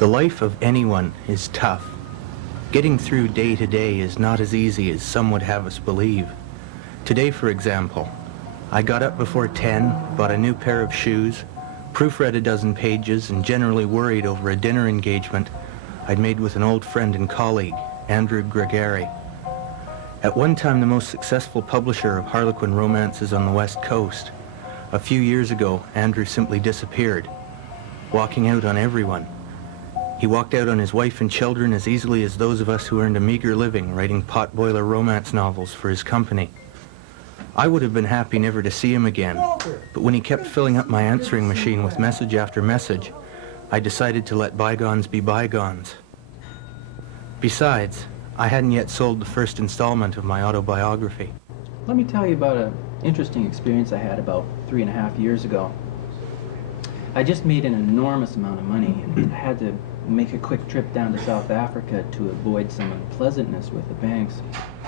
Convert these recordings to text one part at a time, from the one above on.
The life of anyone is tough. Getting through day to day is not as easy as some would have us believe. Today, for example, I got up before 10, bought a new pair of shoes, proofread a dozen pages, and generally worried over a dinner engagement I'd made with an old friend and colleague, Andrew Gregari. At one time the most successful publisher of Harlequin romances on the West Coast, a few years ago, Andrew simply disappeared, walking out on everyone. He walked out on his wife and children as easily as those of us who earned a meager living writing potboiler romance novels for his company. I would have been happy never to see him again, but when he kept filling up my answering machine with message after message, I decided to let bygones be bygones. Besides, I hadn't yet sold the first installment of my autobiography. Let me tell you about an interesting experience I had about 3.5 years ago. I just made an enormous amount of money and I had to make a quick trip down to South Africa to avoid some unpleasantness with the banks.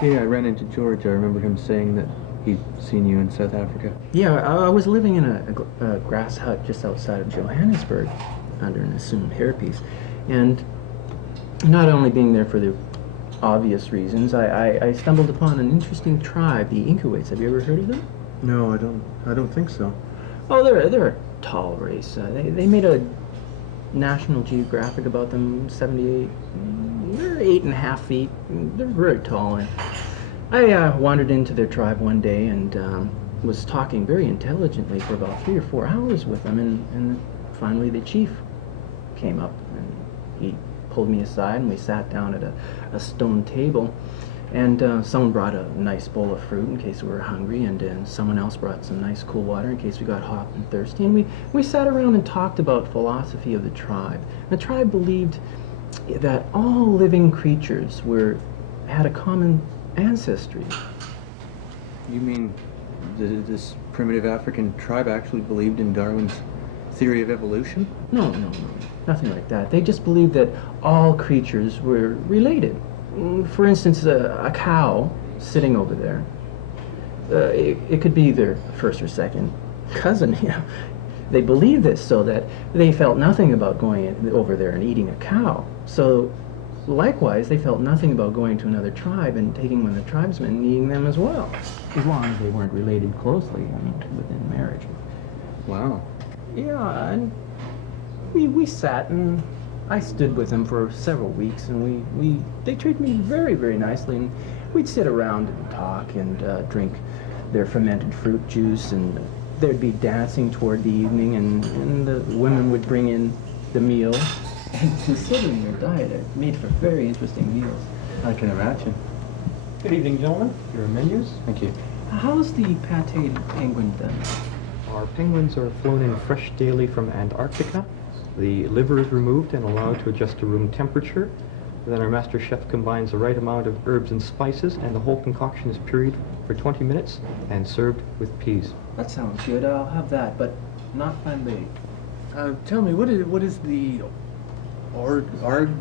Yeah, I ran into George. I remember him saying that he'd seen you in South Africa. Yeah, I was living in a grass hut just outside of Johannesburg under an assumed hairpiece. And not only being there for the obvious reasons, I stumbled upon an interesting tribe, the Incawates. Have you ever heard of them? No, I don't think so. Oh, they're a tall race. They made a National Geographic about them, 78. They're 8.5 feet. They're very tall. And I wandered into their tribe one day and was talking very intelligently for about 3 or 4 hours with them. And finally the chief came up and he pulled me aside and we sat down at a stone table. And someone brought a nice bowl of fruit in case we were hungry, and someone else brought some nice cool water in case we got hot and thirsty. And we sat around and talked about philosophy of the tribe. The tribe believed that all living creatures had a common ancestry. You mean this primitive African tribe actually believed in Darwin's theory of evolution? No, nothing like that. They just believed that all creatures were related. For instance, a cow sitting over there, it could be their first or second cousin. Yeah. They believed this so that they felt nothing about going over there and eating a cow. So likewise, they felt nothing about going to another tribe and taking one of the tribesmen and eating them as well, as long as they weren't related closely, within marriage. Wow. Yeah, and we sat and I stood with them for several weeks, and they treated me very, very nicely, and we'd sit around and talk and drink their fermented fruit juice, and there'd be dancing toward the evening, and the women would bring in the meal. And considering their diet, it made for very interesting meals. I can imagine. Good evening, gentlemen. Your menus. Thank you. How's the pâté penguin done? Our penguins are flown in fresh daily from Antarctica. The liver is removed and allowed to adjust to room temperature. Then our master chef combines the right amount of herbs and spices, and the whole concoction is pureed for 20 minutes and served with peas. That sounds good. I'll have that, but not flambé. Tell me, what is the ORTNERSP?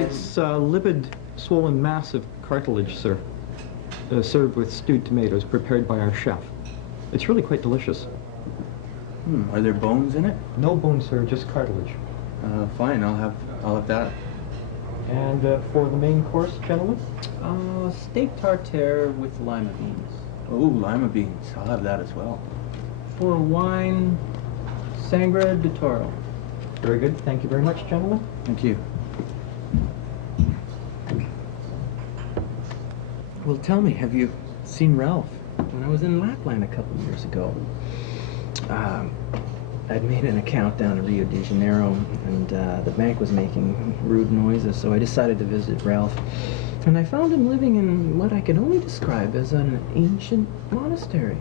It's lipid swollen mass of cartilage, sir. Served with stewed tomatoes prepared by our chef. It's really quite delicious. Are there bones in it? No bones, sir, just cartilage. Fine, I'll have that. And for the main course, gentlemen? Steak tartare with lima beans. Oh, lima beans. I'll have that as well. For wine, Sangre de Toro. Very good. Thank you very much, gentlemen. Thank you. Well, tell me, have you seen Ralph? When I was in Lapland a couple of years ago, I'd made an account down in Rio de Janeiro, and the bank was making rude noises, so I decided to visit Ralph. And I found him living in what I could only describe as an ancient monastery.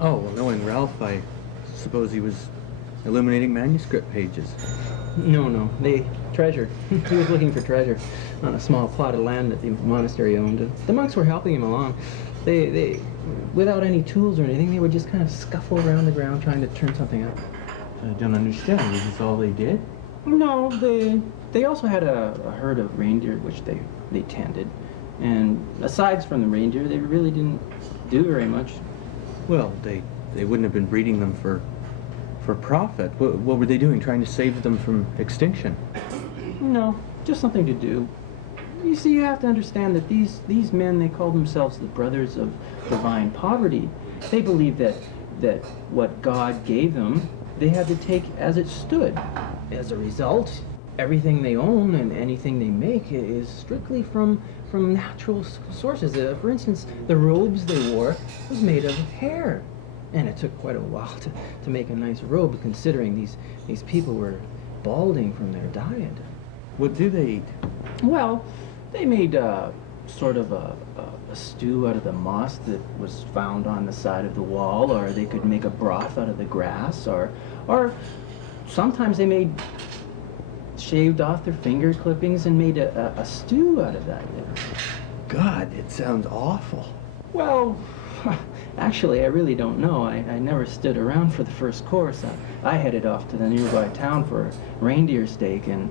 Oh, well, knowing Ralph, I suppose he was illuminating manuscript pages. No, treasure. He was looking for treasure on a small plot of land that the monastery owned. And the monks were helping him along. They, without any tools or anything, they would just kind of scuffle around the ground trying to turn something up. I don't understand. Is this all they did? No, they also had a herd of reindeer which they tended. And aside from the reindeer, they really didn't do very much. Well, they they wouldn't have been breeding them for profit. What were they doing, trying to save them from extinction? No, just something to do. You see, you have to understand that these men, they call themselves the Brothers of Divine Poverty. They believe that what God gave them, they had to take as it stood. As a result, everything they own and anything they make is strictly from natural sources. For instance, the robes they wore was made of hair. And it took quite a while to make a nice robe, considering these people were balding from their diet. What do they eat? Well, they made sort of a stew out of the moss that was found on the side of the wall, or they could make a broth out of the grass, or sometimes they made shaved off their finger clippings and made a stew out of that. You know? God, it sounds awful. Well, actually, I really don't know. I never stood around for the first course. I headed off to the nearby town for reindeer steak and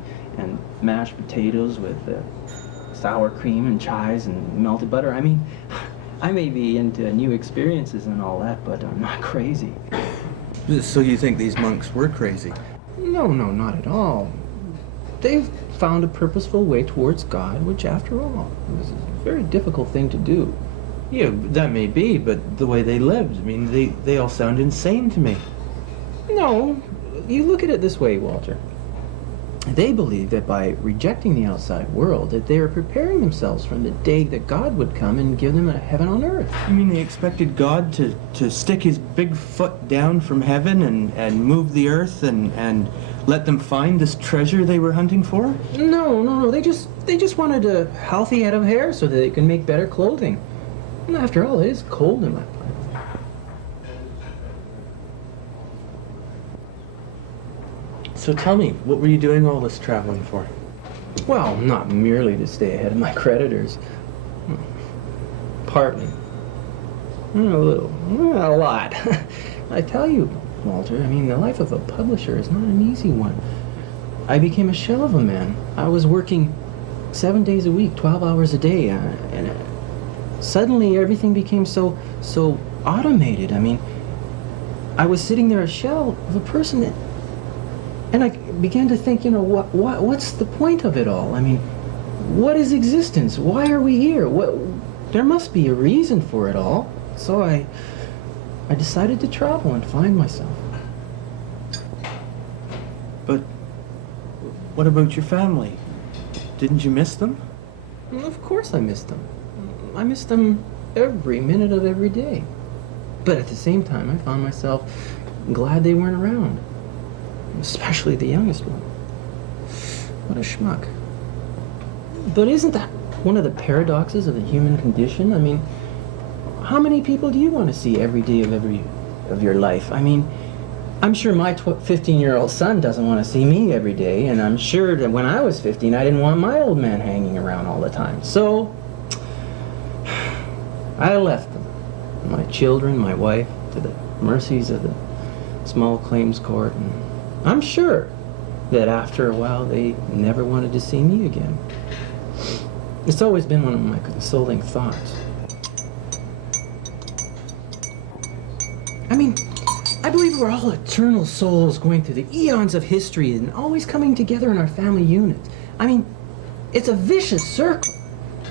mashed potatoes with sour cream and chives and melted butter. I mean, I may be into new experiences and all that, but I'm not crazy. So you think these monks were crazy? No, not at all. They've found a purposeful way towards God, which, after all, is a very difficult thing to do. Yeah, that may be, but the way they lived, I mean, they all sound insane to me. No, you look at it this way, Walter. They believe that by rejecting the outside world, that they are preparing themselves for the day that God would come and give them a heaven on earth. You mean they expected God to stick his big foot down from heaven and move the earth and let them find this treasure they were hunting for? No. They just wanted a healthy head of hair so that they can make better clothing. And after all, it is cold in my planet. So tell me, what were you doing all this traveling for? Well, not merely to stay ahead of my creditors. Partly. A little. A lot. I tell you, Walter, I mean, the life of a publisher is not an easy one. I became a shell of a man. I was working 7 days a week, 12 hours a day, and suddenly everything became so automated. I mean, I was sitting there a shell of a person that, and I began to think, you know, what's the point of it all? I mean, what is existence? Why are we here? There must be a reason for it all. So I decided to travel and find myself. But what about your family? Didn't you miss them? Well, of course I missed them. I missed them every minute of every day. But at the same time, I found myself glad they weren't around. Especially the youngest one. What a schmuck. But isn't that one of the paradoxes of the human condition? I mean, how many people do you want to see every day of your life? I mean, I'm sure my 15-year-old son doesn't want to see me every day, and I'm sure that when I was 15, I didn't want my old man hanging around all the time. So, I left them, my children, my wife, to the mercies of the small claims court, and I'm sure that after a while they never wanted to see me again. It's always been one of my consoling thoughts. I mean, I believe we're all eternal souls going through the eons of history and always coming together in our family units. I mean, it's a vicious circle,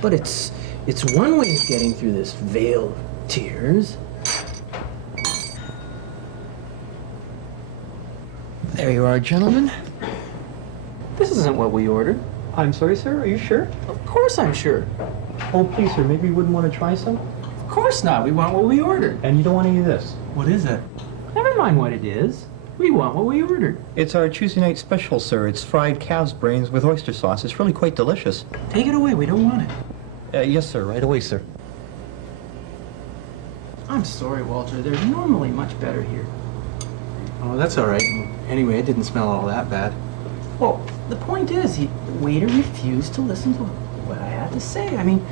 but it's one way of getting through this veil of tears. There you are, gentlemen. This isn't what we ordered. I'm sorry, sir. Are you sure? Of course I'm sure. Oh, please, sir. Maybe you wouldn't want to try some? Of course not. We want what we ordered. And you don't want any of this? What is it? Never mind what it is. We want what we ordered. It's our Tuesday night special, sir. It's fried calf's brains with oyster sauce. It's really quite delicious. Take it away. We don't want it. Yes, sir. Right away, sir. I'm sorry, Walter. They're normally much better here. Oh, that's all right. Anyway, it didn't smell all that bad. Well, the point is, the waiter refused to listen to what I had to say. I mean,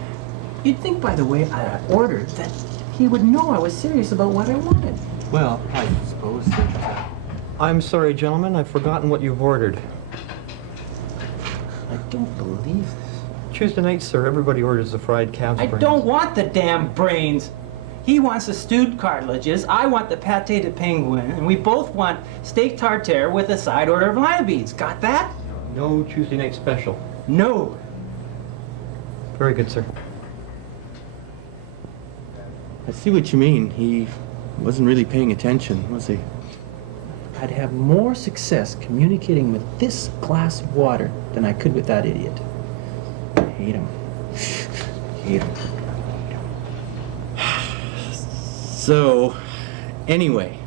you'd think by the way I ordered that he would know I was serious about what I wanted. Well, I suppose that... I'm sorry, gentlemen. I've forgotten what you've ordered. I don't believe this. Tuesday night, sir. Everybody orders the fried calf's I brains. don't want the damn brains. He wants the stewed cartilages, I want the pâté de penguin, and we both want steak tartare with a side order of lima beans. Got that? No Tuesday night special. No. Very good, sir. I see what you mean. He wasn't really paying attention, was he? I'd have more success communicating with this glass of water than I could with that idiot. I hate him. Hate him. So, anyway,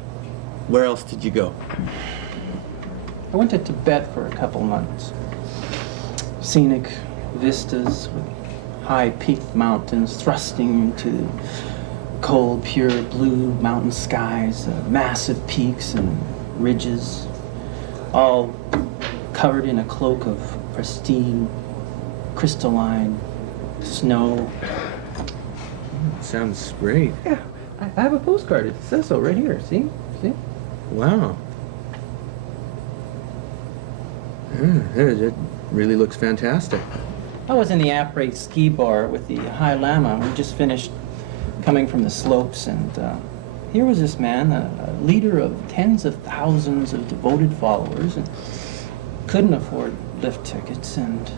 where else did you go? I went to Tibet for a couple months. Scenic vistas with high-peaked mountains thrusting into cold, pure blue mountain skies, massive peaks and ridges, all covered in a cloak of pristine, crystalline snow. Sounds great. Yeah, I have a postcard. It says so right here. See? See? Wow. It really looks fantastic. I was in the après ski bar with the High Lama. We just finished coming from the slopes, and here was this man, a leader of tens of thousands of devoted followers, and couldn't afford lift tickets, and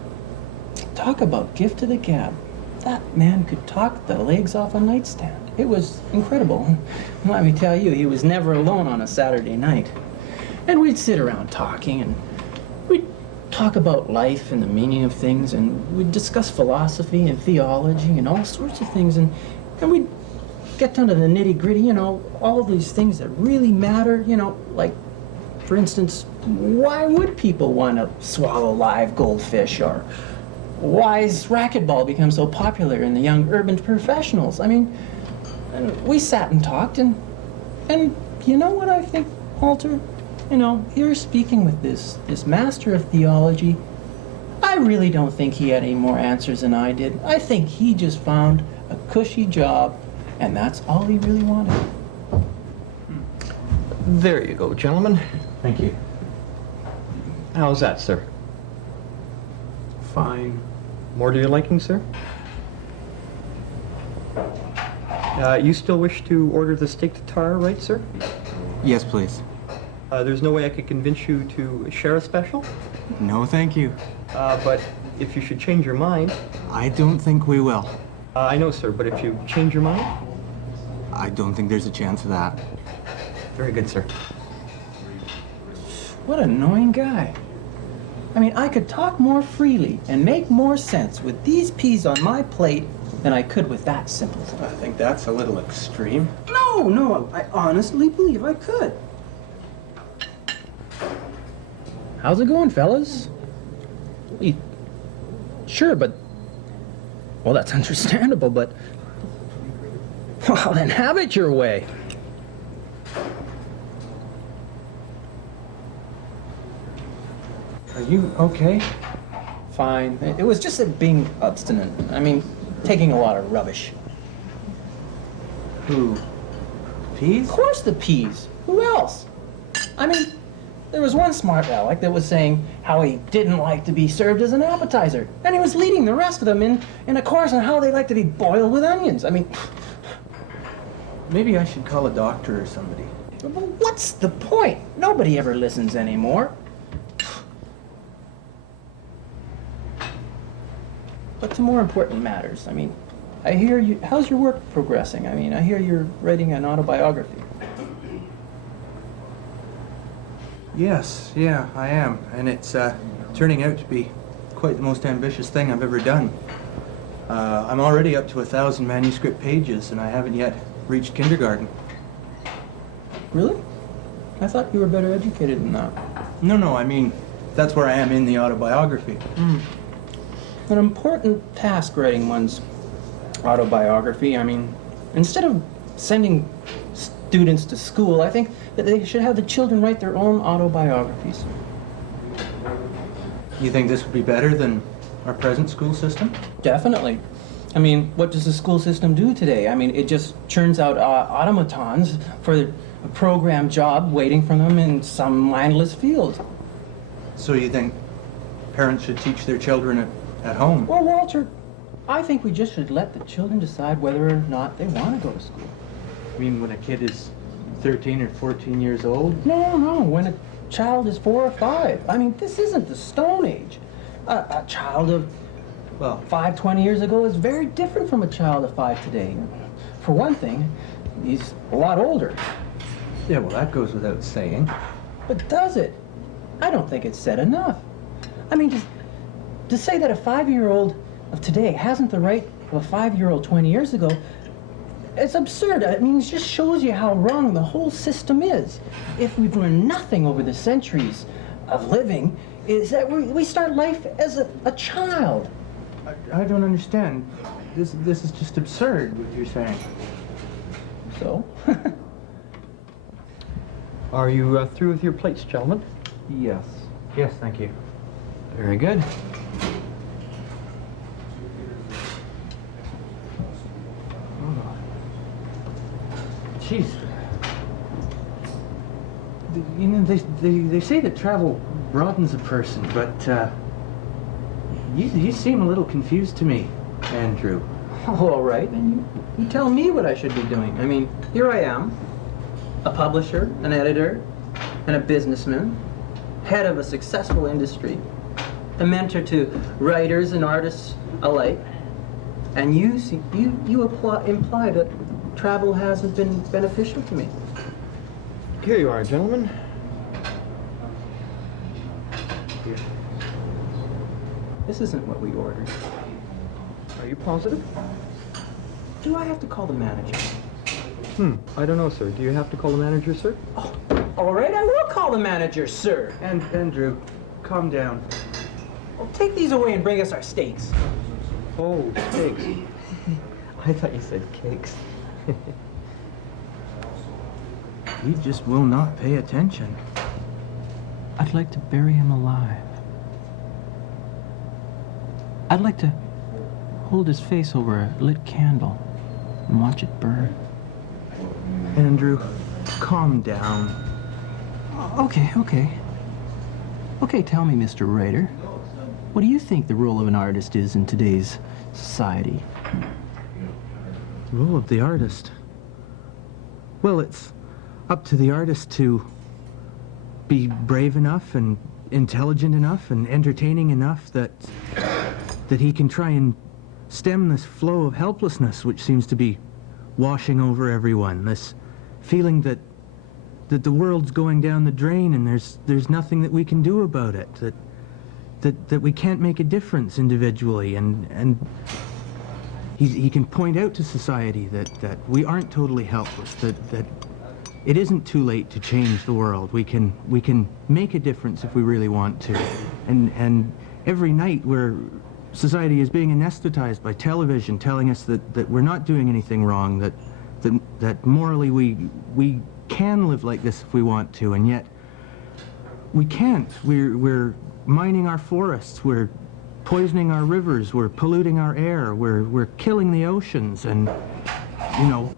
talk about gift to the gab. That man could talk the legs off a nightstand. It was incredible. Let me tell you, he was never alone on a Saturday night. And we'd sit around talking, and we'd talk about life and the meaning of things, and we'd discuss philosophy and theology and all sorts of things, and we'd get down to the nitty-gritty, you know, all these things that really matter, you know, like, for instance, why would people want to swallow live goldfish, or why has racquetball become so popular in the young urban professionals? I mean, we sat and talked, and you know what I think, Walter? You know, here speaking with this master of theology, I really don't think he had any more answers than I did. I think he just found a cushy job, and that's all he really wanted. There you go, gentlemen. Thank you. How's that, sir? Fine. More to your liking, sir? You still wish to order the steak tartare, right, sir? Yes, please. There's no way I could convince you to share a special, No, thank you. but if you should change your mind, I don't think we will. I know, sir, but if you change your mind, I don't think there's a chance of that. very good, sir. What an annoying guy. I mean, I could talk more freely and make more sense with these peas on my plate than I could with that simpleton. I think that's a little extreme. No, I honestly believe I could. How's it going, fellas? Sure, but... Well, that's understandable, but... Well, then have it your way. Are you okay? Fine. It was just being obstinate. I mean, taking a lot of rubbish. Who? Peas? Of course the peas. Who else? I mean, there was one smart aleck that was saying how he didn't like to be served as an appetizer. And he was leading the rest of them in a course on how they like to be boiled with onions. I mean... Maybe I should call a doctor or somebody. Well, what's the point? Nobody ever listens anymore. But to more important matters, I mean, I hear you... How's your work progressing? I mean, I hear you're writing an autobiography. Yes, yeah, I am. And it's turning out to be quite the most ambitious thing I've ever done. I'm already up to 1,000 manuscript pages, and I haven't yet reached kindergarten. Really? I thought you were better educated than that. No, I mean, that's where I am in the autobiography. An important task writing one's autobiography. I mean, instead of sending students to school, I think that they should have the children write their own autobiographies. You think this would be better than our present school system? Definitely. I mean, what does the school system do today? I mean, it just churns out automatons for a program job waiting for them in some mindless field. So you think parents should teach their children at home? Well, Walter, I think we just should let the children decide whether or not they want to go to school. You mean when a kid is 13 or 14 years old? No, when a child is 4 or 5. I mean, this isn't the Stone Age. A child of, well, 20 years ago is very different from a child of 5 today. For one thing, he's a lot older. Yeah, well, that goes without saying. But does it? I don't think it's said enough. I mean, just to say that a 5-year-old of today hasn't the right of a 5-year-old 20 years ago, it's absurd. I mean, it just shows you how wrong the whole system is. If we've learned nothing over the centuries of living, is that we start life as a child. I don't understand. This is just absurd, what you're saying. So? Are you through with your plates, gentlemen? Yes. Yes, thank you. Very good. Jeez. You know, they say that travel broadens a person, but you seem a little confused to me, Andrew. Oh, all right, then you tell me what I should be doing. I mean, here I am, a publisher, an editor, and a businessman, head of a successful industry, a mentor to writers and artists alike, and you imply that travel hasn't been beneficial to me. Here you are, gentlemen. This isn't what we ordered. Are you positive? Do I have to call the manager? I don't know, sir. Do you have to call the manager, sir? Oh, all right, I will call the manager, sir. And Andrew, calm down. Well, take these away and bring us our steaks. Oh, steaks. I thought you said cakes. You just will not pay attention. I'd like to bury him alive. I'd like to hold his face over a lit candle and watch it burn. Andrew, calm down. Okay. Okay, tell me, Mr. Writer. What do you think the role of an artist is in today's society? The role of the artist? Well, it's up to the artist to be brave enough and intelligent enough and entertaining enough that he can try and stem this flow of helplessness which seems to be washing over everyone. This feeling that the world's going down the drain and there's nothing that we can do about it. That we can't make a difference individually, and he can point out to society that we aren't totally helpless, that it isn't too late to change the world. We can make a difference if we really want to. And every night where society is being anesthetized by television telling us that we're not doing anything wrong, that morally we can live like this if we want to, and yet we can't. We're mining our forests, we're poisoning our rivers, we're polluting our air, we're killing the oceans, and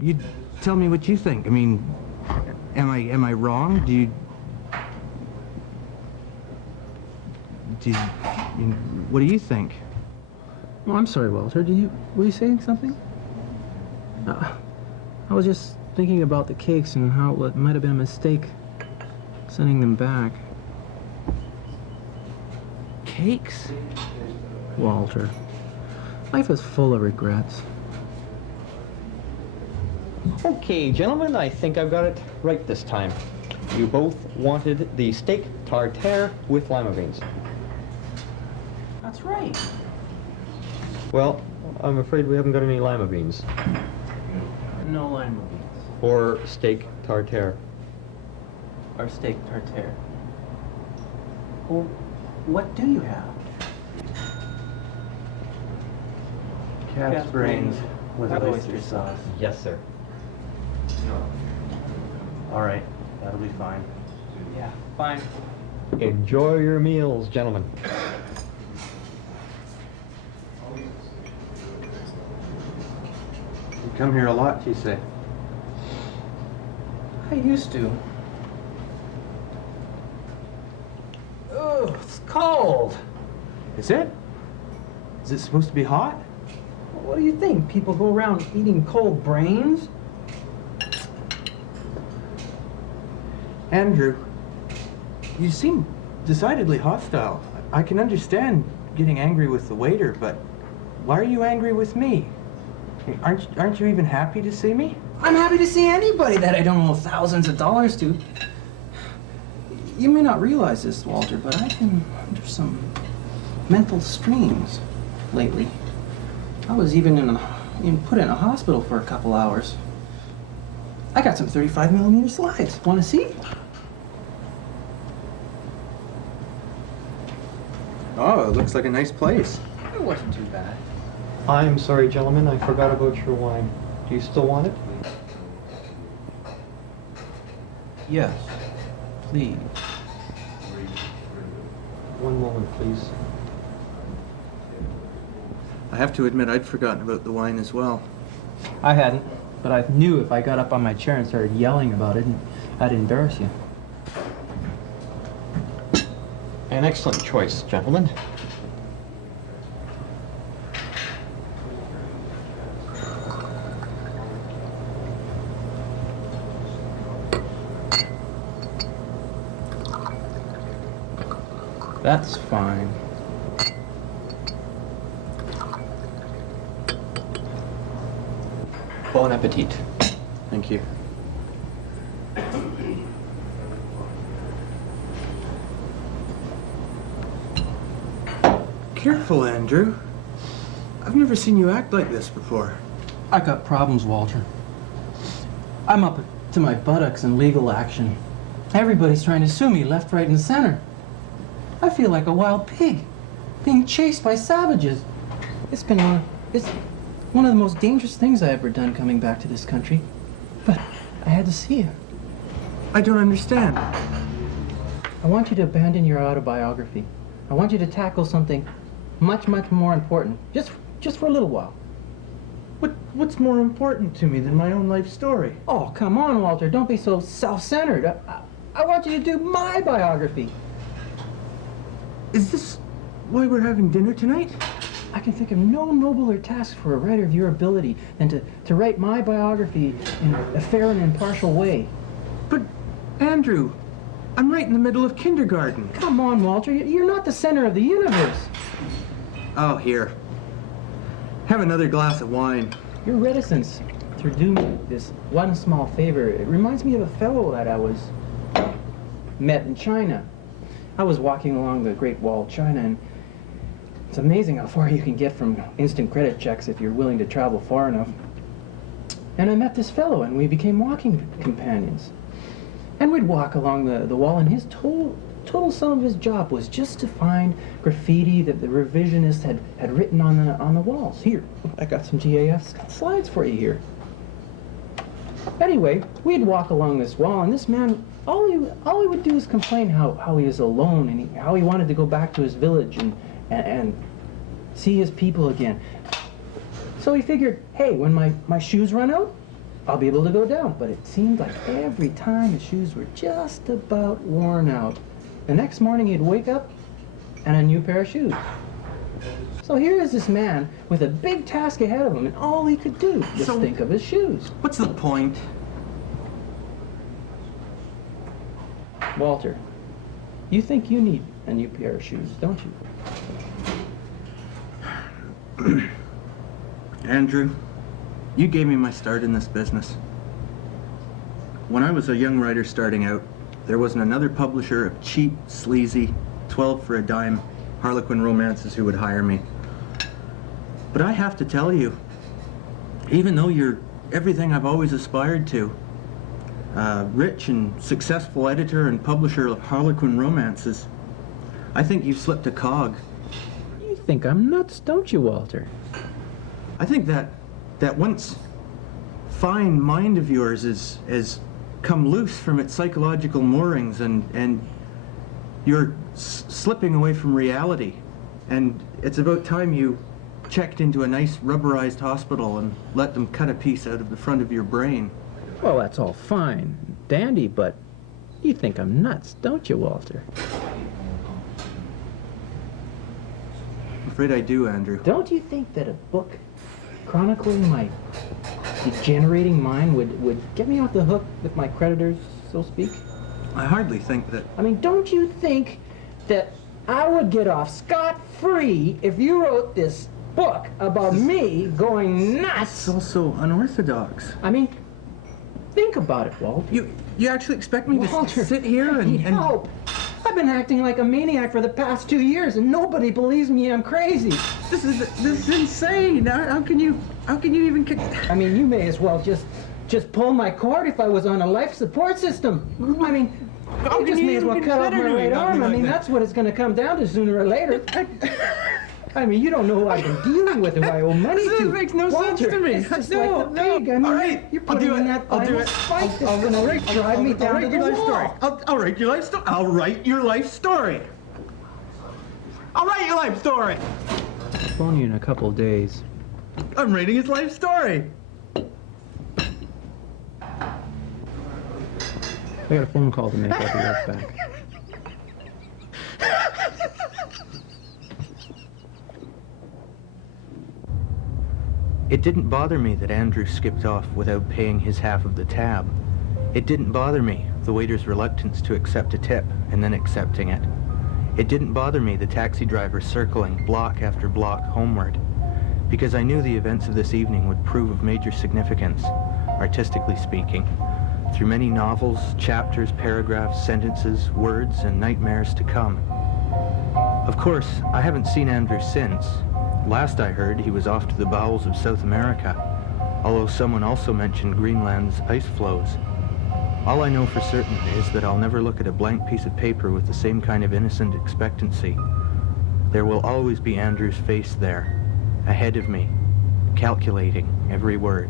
you tell me what you think. I mean, am I wrong? What do you think? Oh, I'm sorry, Walter. Were you saying something? I was just thinking about the cakes and how it might have been a mistake sending them back. Cakes? Walter, life is full of regrets. Okay, gentlemen, I think I've got it right this time. You both wanted the steak tartare with lima beans. That's right. Well, I'm afraid we haven't got any lima beans. No lima beans. Or steak tartare. Or steak tartare. Well, what do you have? Cat's brains with oyster sauce. Yes, sir. All right, that'll be fine. Yeah, fine. Enjoy your meals, gentlemen. You come here a lot, you say? I used to. Oh, it's cold. Is it? Is it supposed to be hot? What do you think? People go around eating cold brains? Andrew, you seem decidedly hostile. I can understand getting angry with the waiter, but why are you angry with me? Aren't you even happy to see me? I'm happy to see anybody that I don't owe thousands of dollars to. You may not realize this, Walter, but I've been under some mental strains lately. I was even put in a hospital for a couple hours. I got some 35mm slides. Want to see? Oh, it looks like a nice place. It wasn't too bad. I'm sorry, gentlemen, I forgot about your wine. Do you still want it? Yes, please. One moment, please. I have to admit I'd forgotten about the wine as well. I hadn't, but I knew if I got up on my chair and started yelling about it, I'd embarrass you. An excellent choice, gentlemen. That's fine. Bon appetit. Thank you. Careful, Andrew. I've never seen you act like this before. I got problems, Walter. I'm up to my buttocks in legal action. Everybody's trying to sue me left, right, and center. I feel like a wild pig being chased by savages. It's one of the most dangerous things I ever done coming back to this country. But I had to see you. I don't understand. I want you to abandon your autobiography. I want you to tackle something much, much more important. Just for a little while. What's more important to me than my own life story? Oh, come on, Walter. Don't be so self-centered. I want you to do my biography. Is this why we're having dinner tonight? I can think of no nobler task for a writer of your ability than to write my biography in a fair and impartial way. But, Andrew, I'm right in the middle of kindergarten. Come on, Walter. You're not the center of the universe. Oh, here. Have another glass of wine. Your reticence to do me this one small favor, it reminds me of a fellow that I met in China. I was walking along the Great Wall of China, and it's amazing how far you can get from instant credit checks if you're willing to travel far enough. And I met this fellow, and we became walking companions. And we'd walk along the wall, and his total sum of his job was just to find graffiti that the revisionist had written on the walls. Here, I got some GAF slides for you here. Anyway, we'd walk along this wall, and this man, all he would do is complain how he was alone, and how he wanted to go back to his village and see his people again. So he figured, hey, when my shoes run out, I'll be able to go down. But it seemed like every time his shoes were just about worn out. The next morning he'd wake up and a new pair of shoes. So here is this man with a big task ahead of him, and all he could do was think of his shoes. What's the point? Walter, you think you need a new pair of shoes, don't you? Andrew, you gave me my start in this business. When I was a young writer starting out, there wasn't another publisher of cheap, sleazy, 12 for a dime Harlequin romances who would hire me. But I have to tell you, even though you're everything I've always aspired to, rich and successful editor and publisher of Harlequin romances, I think you've slipped a cog. You think I'm nuts, don't you, Walter? I think that once fine mind of yours is come loose from its psychological moorings, and you're slipping away from reality. And it's about time you checked into a nice rubberized hospital and let them cut a piece out of the front of your brain. Well, that's all fine, dandy, but you think I'm nuts, don't you, Walter? I'm afraid I do, Andrew. Don't you think that a book chronicling my degenerating mind would get me off the hook with my creditors, so to speak? I hardly think that... I mean, don't you think that I would get off scot-free if you wrote this book about me going It's nuts? also unorthodox. I mean, think about it, Walt. You actually expect me Walter, to sit here I need and... help. I've been acting like a maniac for the past 2 years, and nobody believes me I'm crazy. This is insane. How can you even... I mean, you may as well just pull my cord if I was on a life support system. I mean, How you can just you may as well even cut off consider my doing right arm. something I mean, like that? that's what it's going to come down to sooner or later. I mean, you don't know who I've been dealing with, who I owe money This to. makes no sense Walter, to me. It's just No, like the no. pig. I mean, All right, you're I'll putting do in it. that I'll do final it. spike that's going to drive me down to the wall. I'll write your life story. I'll write your life story. I'll write your life story. Phone you in a couple of days. I'm writing his life story. I got a phone call to make. I'll be right back. It didn't bother me that Andrew skipped off without paying his half of the tab. It didn't bother me the waiter's reluctance to accept a tip and then accepting it. It didn't bother me the taxi driver circling block after block homeward, because I knew the events of this evening would prove of major significance, artistically speaking, through many novels, chapters, paragraphs, sentences, words, and nightmares to come. Of course, I haven't seen Andrew since. Last I heard, he was off to the bowels of South America, although someone also mentioned Greenland's ice floes. All I know for certain is that I'll never look at a blank piece of paper with the same kind of innocent expectancy. There will always be Andrew's face there, ahead of me, calculating every word.